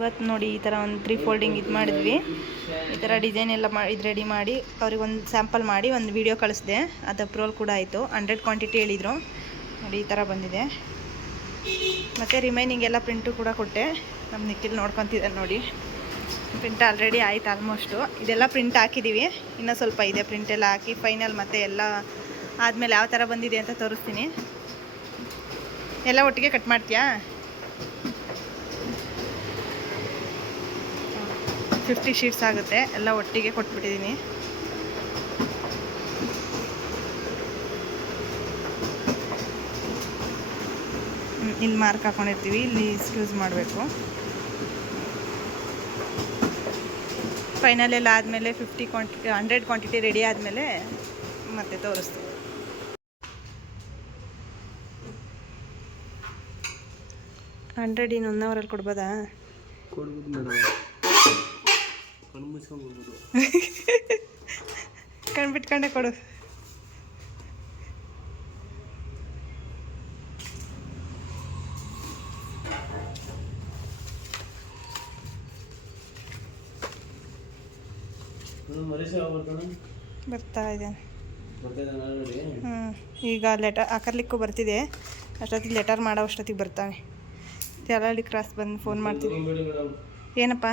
ಇವತ್ತು ನೋಡಿ ಈ ಥರ ಒಂದು 3 ಫೋಲ್ಡಿಂಗ್ ಇದು ಮಾಡಿದ್ವಿ. ಈ ಥರ ಡಿಸೈನ್ ಎಲ್ಲ ಇದು ರೆಡಿ ಮಾಡಿ ಅವ್ರಿಗೆ ಒಂದು ಸ್ಯಾಂಪಲ್ ಮಾಡಿ ಒಂದು ವಿಡಿಯೋ ಕಳಿಸಿದೆ. ಅದು ಅಪ್ರೂವಲ್ ಕೂಡ ಆಯಿತು. 100 ಕ್ವಾಂಟಿಟಿ ಹೇಳಿದರು. ನೋಡಿ ಈ ಥರ ಬಂದಿದೆ. ಮತ್ತು ರಿಮೈನಿಂಗ್ ಎಲ್ಲ ಪ್ರಿಂಟು ಕೂಡ ಕೊಟ್ಟೆ. ನಮ್ಮ ನಿಖಿಲ್ ನೋಡ್ಕೊತಿದ್ದಾರೆ ನೋಡಿ. ಪ್ರಿಂಟ್ ಆಲ್ರೆಡಿ ಆಯ್ತು ಆಲ್ಮೋಸ್ಟು. ಇದೆಲ್ಲ ಪ್ರಿಂಟ್ ಹಾಕಿದ್ದೀವಿ. ಇನ್ನೂ ಸ್ವಲ್ಪ ಇದೆ ಪ್ರಿಂಟ್ ಎಲ್ಲ ಹಾಕಿ ಫೈನಲ್ ಮತ್ತು ಎಲ್ಲ ಆದಮೇಲೆ ಯಾವ ಥರ ಬಂದಿದೆ ಅಂತ ತೋರಿಸ್ತೀನಿ. ಎಲ್ಲ ಒಟ್ಟಿಗೆ ಕಟ್ ಮಾಡ್ತೀಯಾ? 50 ಶೀಟ್ಸ್ ಆಗುತ್ತೆ. ಎಲ್ಲ ಒಟ್ಟಿಗೆ ಕೊಟ್ಬಿಟ್ಟಿದ್ದೀನಿ. ಇಲ್ಲಿ ಮಾರ್ಕ್ ಹಾಕೊಂಡಿರ್ತೀವಿ. ಇಲ್ಲಿ ಸ್ಕ್ಯೂಸ್ ಮಾಡಬೇಕು. ಫೈನಲ್ ಎಲ್ಲ ಆದಮೇಲೆ 100 ಕ್ವಾಂಟಿಟಿ ರೆಡಿ ಆದಮೇಲೆ ಮತ್ತೆ ತೋರಿಸ್ತೀವಿ. 100 ಇನ್ನು 1 ಅವರಲ್ಲಿ ಕೊಡ್ಬೋದಾ? ಕಣ್ಬಿಟ್ಕೊಂಡೆ ಕೊಡು. ಬರ್ತಾ ಇದೆ. ಈಗ ಲೆಟರ್ ಹಾಕರ್ಲಿಕ್ಕೂ ಬರ್ತಿದೆ. ಅಷ್ಟೊತ್ತಿಗೆ ಲೆಟರ್ ಮಾಡೋ ಅಷ್ಟೊತ್ತಿಗೆ ಬರ್ತಾವೆ. ಜಲಹಳ್ಳಿ ಕ್ರಾಸ್ ಬಂದು ಫೋನ್ ಮಾಡ್ತೀವಿ. ಏನಪ್ಪ?